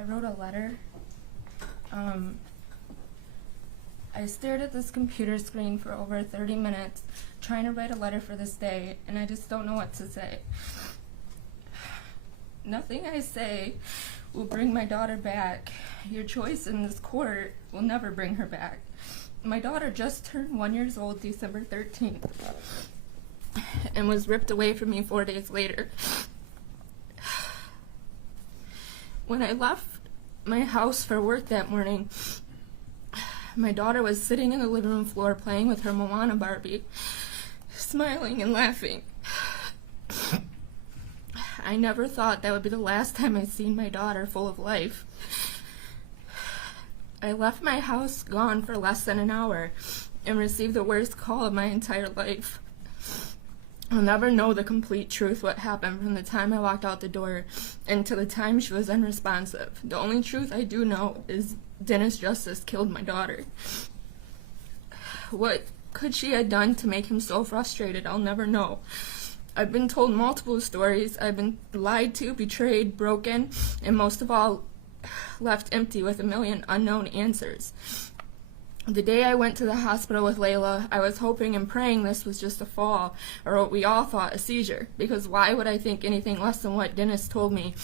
I wrote a letter. I stared at this computer screen for over 30 minutes trying to write a letter for this day, and I just don't know what to say. Nothing I say will bring my daughter back. Your choice in this court will never bring her back. My daughter just turned 1 year old December 13th and was ripped away from me 4 days later. When I left my house for work that morning, my daughter was sitting in the living room floor playing with her Moana Barbie, smiling and laughing. I never thought that would be the last time I seen my daughter full of life. I left my house gone for less than an hour and received the worst call of my entire life. I'll never know the complete truth what happened from the time I walked out the door until the time she was unresponsive. The only truth I do know is Dennis Justice killed my daughter. What could she have done to make him so frustrated? I'll never know. I've been told multiple stories. I've been lied to, betrayed, broken, and most of all, left empty with a million unknown answers. The day I went to the hospital with Layla, I was hoping and praying this was just a fall, or what we all thought, a seizure, because why would I think anything less than what Dennis told me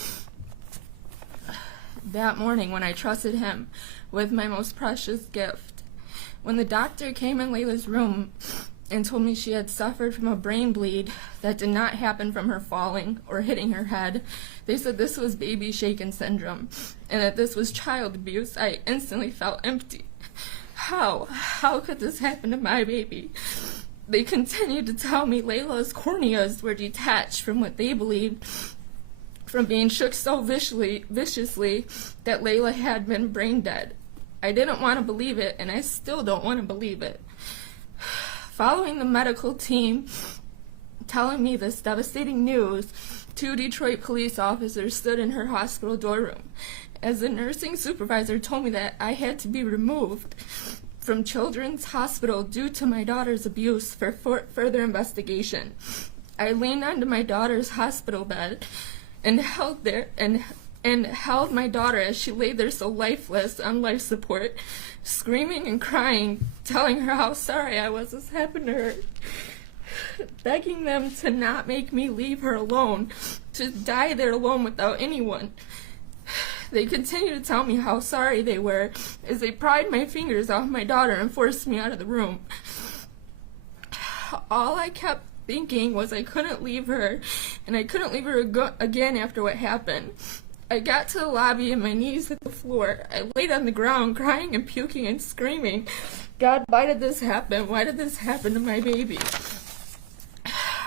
that morning when I trusted him with my most precious gift? When the doctor came in Layla's room and told me she had suffered from a brain bleed that did not happen from her falling or hitting her head, they said this was baby shaken syndrome and that this was child abuse, I instantly felt empty. How could this happen to my baby? They continued to tell me Layla's corneas were detached from what they believed from being shook so viciously that Layla had been brain dead. I didn't want to believe it, and I still don't want to believe it. Following the medical team telling me this devastating news, 2 Detroit police officers stood in her hospital doorroom. As the nursing supervisor told me that I had to be removed from Children's Hospital due to my daughter's abuse for further investigation. I leaned onto my daughter's hospital bed and held my daughter as she lay there so lifeless on life support, screaming and crying, telling her how sorry I was this happened to her, begging them to not make me leave her alone, to die there alone without anyone. They continued to tell me how sorry they were as they pried my fingers off my daughter and forced me out of the room. All I kept thinking was I couldn't leave her, and I couldn't leave her again after what happened. I got to the lobby and my knees hit the floor. I laid on the ground crying and puking and screaming, God, why did this happen? Why did this happen to my baby?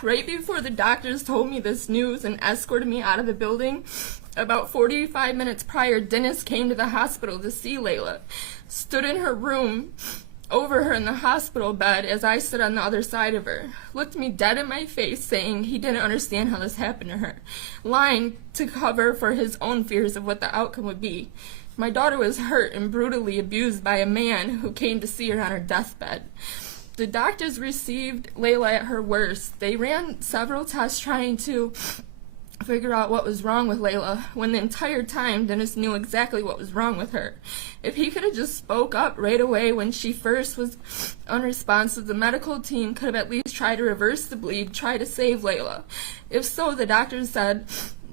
Right before the doctors told me this news and escorted me out of the building, about 45 minutes prior, Dennis came to the hospital to see Layla, stood in her room over her in the hospital bed as I stood on the other side of her, looked me dead in my face saying he didn't understand how this happened to her, lying to cover for his own fears of what the outcome would be. My daughter was hurt and brutally abused by a man who came to see her on her deathbed. The doctors received Layla at her worst. They ran several tests trying to figure out what was wrong with Layla, when the entire time Dennis knew exactly what was wrong with her. If he could have just spoke up right away when she first was unresponsive, the medical team could have at least tried to reverse the bleed, try to save Layla. If so, the doctors said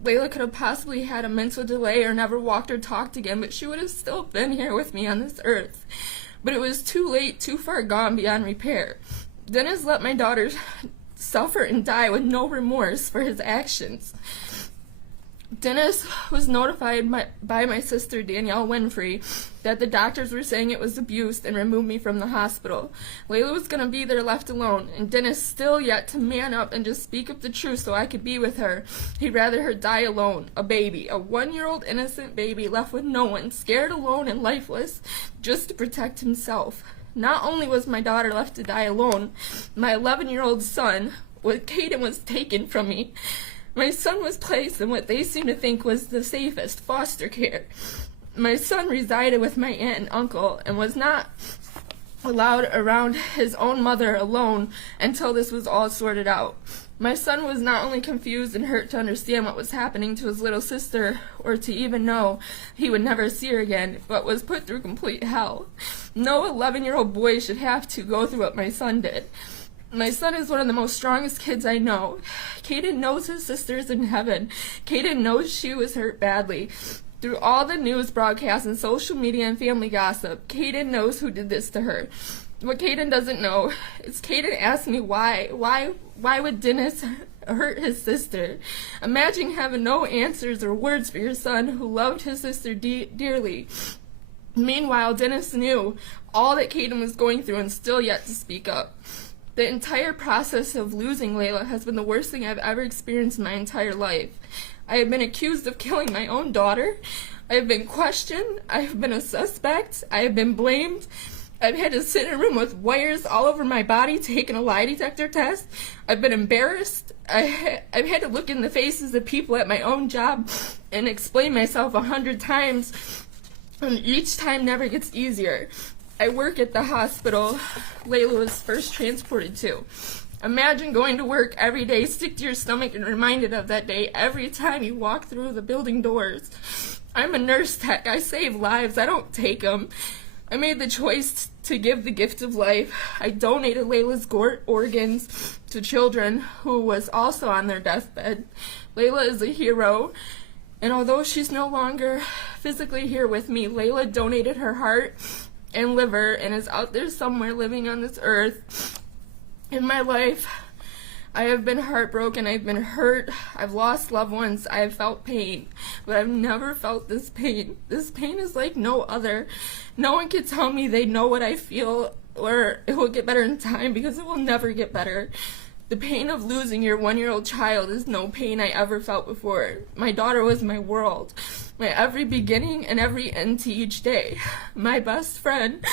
Layla could have possibly had a mental delay or never walked or talked again, but she would have still been here with me on this earth. But it was too late, too far gone beyond repair. Dennis let my daughter suffer and die with no remorse for his actions. Dennis was notified by my sister Danielle Winfrey that the doctors were saying it was abuse and removed me from the hospital. Layla was going to be there left alone, and Dennis still yet to man up and just speak up the truth so I could be with her. He'd rather her die alone, a baby, a 1-year-old innocent baby left with no one, scared, alone, and lifeless, just to protect himself. Not only was my daughter left to die alone, my 11-year-old son, Caden, was taken from me. My son was placed in what they seemed to think was the safest, foster care. My son resided with my aunt and uncle and was not allowed around his own mother alone until this was all sorted out. My son was not only confused and hurt to understand what was happening to his little sister, or to even know he would never see her again, but was put through complete hell. No 11-year-old boy should have to go through what my son did. My son is one of the most strongest kids I know. Caden knows his sister is in heaven. Caden knows she was hurt badly. Through all the news broadcasts and social media and family gossip, Caden knows who did this to her. What Caden doesn't know is Caden asked me why would Dennis hurt his sister? Imagine having no answers or words for your son who loved his sister dearly. Meanwhile, Dennis knew all that Caden was going through and still yet to speak up. The entire process of losing Layla has been the worst thing I've ever experienced in my entire life. I have been accused of killing my own daughter. I have been questioned. I have been a suspect. I have been blamed. I've had to sit in a room with wires all over my body taking a lie detector test. I've been embarrassed. I've had to look in the faces of people at my own job and explain myself 100 times, and each time never gets easier. I work at the hospital Layla was first transported to. Imagine going to work every day, sick to your stomach, and reminded of that day every time you walk through the building doors. I'm a nurse tech. I save lives. I don't take them. I made the choice to give the gift of life. I donated Layla's organs to children who was also on their deathbed. Layla is a hero, and although she's no longer physically here with me, Layla donated her heart and liver and is out there somewhere living on this earth. In my life, I have been heartbroken, I've been hurt, I've lost loved ones, I have felt pain, but I've never felt this pain. This pain is like no other. No one can tell me they know what I feel or it will get better in time, because it will never get better. The pain of losing your 1-year-old child is no pain I ever felt before. My daughter was my world, my every beginning and every end to each day, my best friend,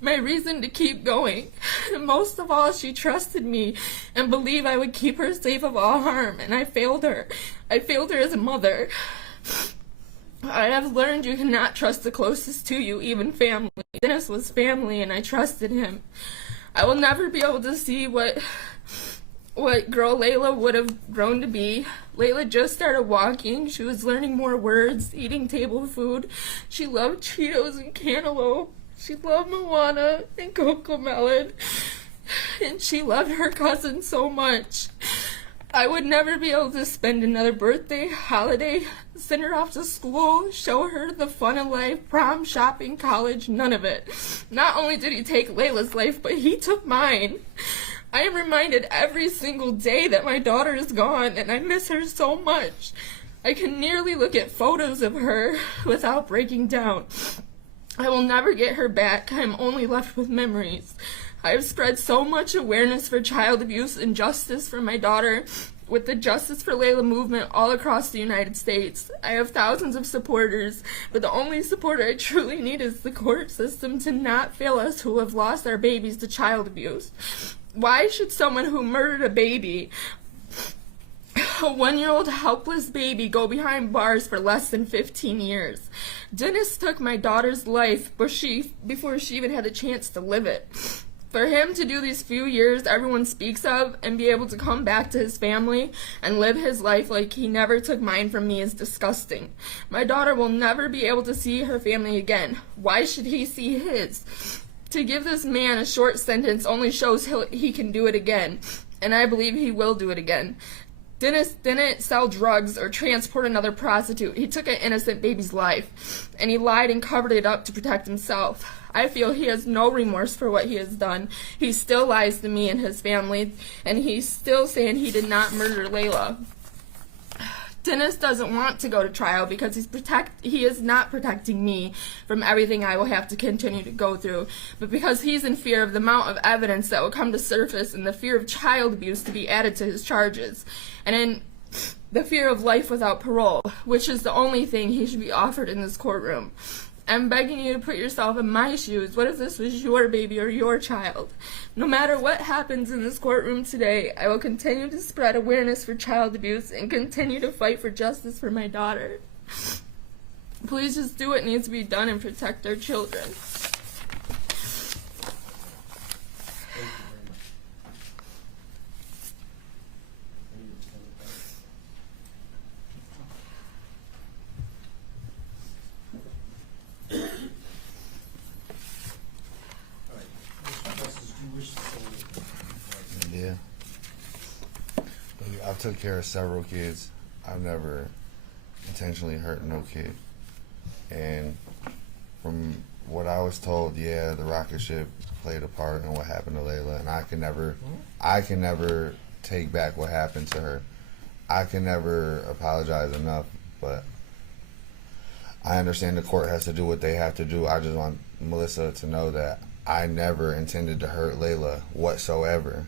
my reason to keep going. Most of all, she trusted me and believed I would keep her safe of all harm, and I failed her. I failed her as a mother. I have learned you cannot trust the closest to you, even family. Dennis was family, and I trusted him. I will never be able to see what girl Layla would have grown to be. Layla just started walking. She was learning more words, eating table food. She loved Cheetos and cantaloupe. She loved Moana and Cocomelon, and she loved her cousin so much. I would never be able to spend another birthday, holiday, send her off to school, show her the fun of life, prom, shopping, college, none of it. Not only did he take Layla's life, but he took mine. I am reminded every single day that my daughter is gone, and I miss her so much. I can nearly look at photos of her without breaking down. I will never get her back. I am only left with memories. I have spread so much awareness for child abuse and justice for my daughter with the Justice for Layla movement all across the United States. I have thousands of supporters, but the only supporter I truly need is the court system to not fail us who have lost our babies to child abuse. Why should someone who murdered a baby, a 1-year-old helpless baby, go behind bars for less than 15 years? Dennis took my daughter's life before she even had a chance to live it. For him to do these few years everyone speaks of and be able to come back to his family and live his life like he never took mine from me is disgusting. My daughter will never be able to see her family again. Why should he see his? To give this man a short sentence only shows he can do it again, and I believe he will do it again. Dennis didn't sell drugs or transport another prostitute. He took an innocent baby's life, and he lied and covered it up to protect himself. I feel he has no remorse for what he has done. He still lies to me and his family, and he's still saying he did not murder Layla. Dennis doesn't want to go to trial because he is not protecting me from everything I will have to continue to go through, but because he's in fear of the amount of evidence that will come to surface and the fear of child abuse to be added to his charges, and in the fear of life without parole, which is the only thing he should be offered in this courtroom. I'm begging you to put yourself in my shoes. What if this was your baby or your child? No matter what happens in this courtroom today, I will continue to spread awareness for child abuse and continue to fight for justice for my daughter. Please just do what needs to be done and protect our children. took care of several kids. I've never intentionally hurt no kid. And from what I was told, yeah, the rocket ship played a part in what happened to Layla, and I can never take back what happened to her. I can never apologize enough, but I understand the court has to do what they have to do. I just want Melissa to know that I never intended to hurt Layla whatsoever.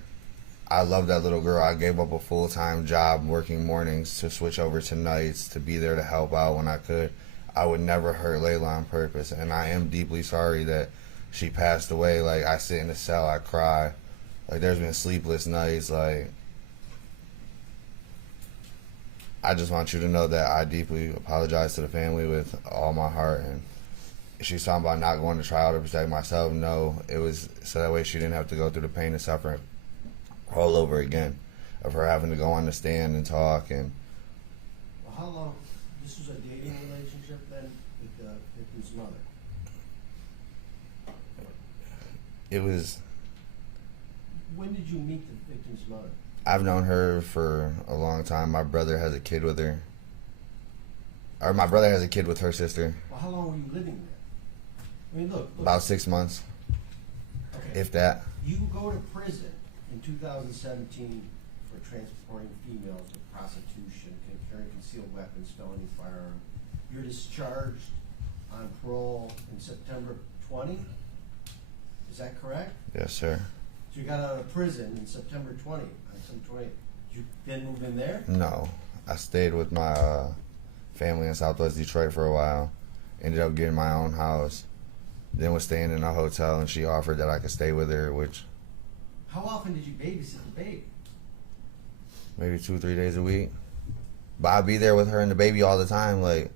I love that little girl. I gave up a full-time job working mornings to switch over to nights to be there to help out when I could. I would never hurt Layla on purpose, and I am deeply sorry that she passed away. Like, I sit in the cell, I cry. Like, there's been sleepless nights. Like, I just want you to know that I deeply apologize to the family with all my heart. And she's talking about not going to trial to protect myself. No, it was so that way she didn't have to go through the pain and suffering all over again of her having to go on the stand and talk. And well, how long? This was a dating relationship then with the victim's mother? it was. When did you meet the victim's mother? I've known her for a long time. My brother has a kid with her. Or my brother has a kid with her sister. Well, how long were you living there? I mean, look. About 6 months, Okay. if that. You go to prison in 2017 for transporting females to prostitution, carrying concealed weapons, felony firearm. You're discharged on parole in September 20. Is that correct? Yes, sir. So you got out of prison in September 20. On September 20. Did you then move in there? No. I stayed with my family in Southwest Detroit for a while. Ended up getting my own house. Then was staying in a hotel, and she offered that I could stay with her, which How often did you babysit the baby? maybe 2 or 3 days a week. But I'd be there with her and the baby all the time. Like,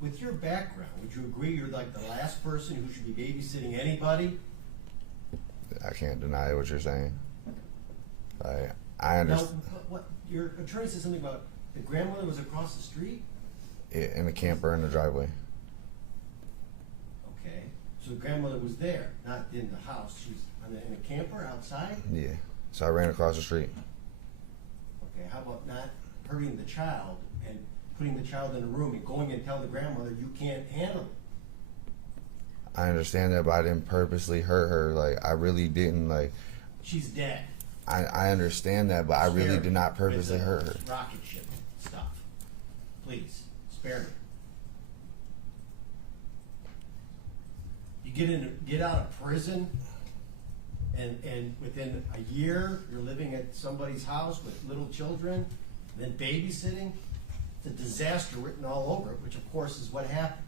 With your background, would you agree you're like the last person who should be babysitting anybody? I can't deny what you're saying. Like, I Now, understand. what your attorney said something about the grandmother was across the street? In the camper in the driveway. Okay, so the grandmother was there, not in the house. She was in a camper outside? Yeah. So I ran across the street. Okay, how about not hurting the child and putting the child in a room and going and telling the grandmother you can't handle it? I understand that, but I didn't purposely hurt her. Like, I really didn't. Like, She's dead. I understand that, but I really did not purposely With the hurt her. rocket ship stuff. Please, spare me. You get out of prison, and within a year you're living at somebody's house with little children, then babysitting. It's a disaster written all over it, which of course is what happened.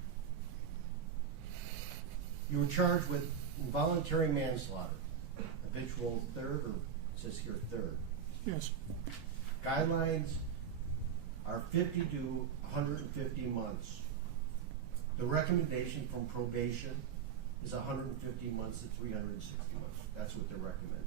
You were charged with involuntary manslaughter, habitual third, or it says here third. Yes. Guidelines are 50 to 150 months. The recommendation from probation is 150 months to 360 months. That's what they're recommending.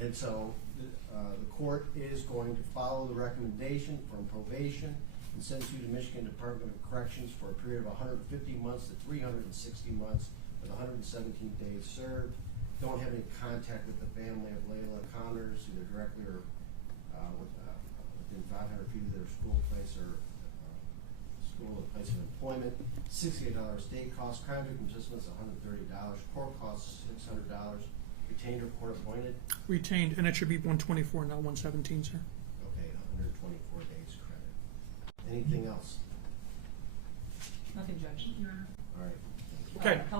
And so the court is going to follow the recommendation from probation and sends you to Michigan Department of Corrections for a period of 150 months to 360 months with 117 days served. Don't have any contact with the family of Layla Connors, either directly or within 500 feet of their school place or school or place of employment. $68 state cost, crime victim assistance $130, court costs $600, retained or court appointed. Retained, and it should be 124, not 117, sir. Okay, 124 days credit. Anything else? Nothing, Judge. All right. Okay.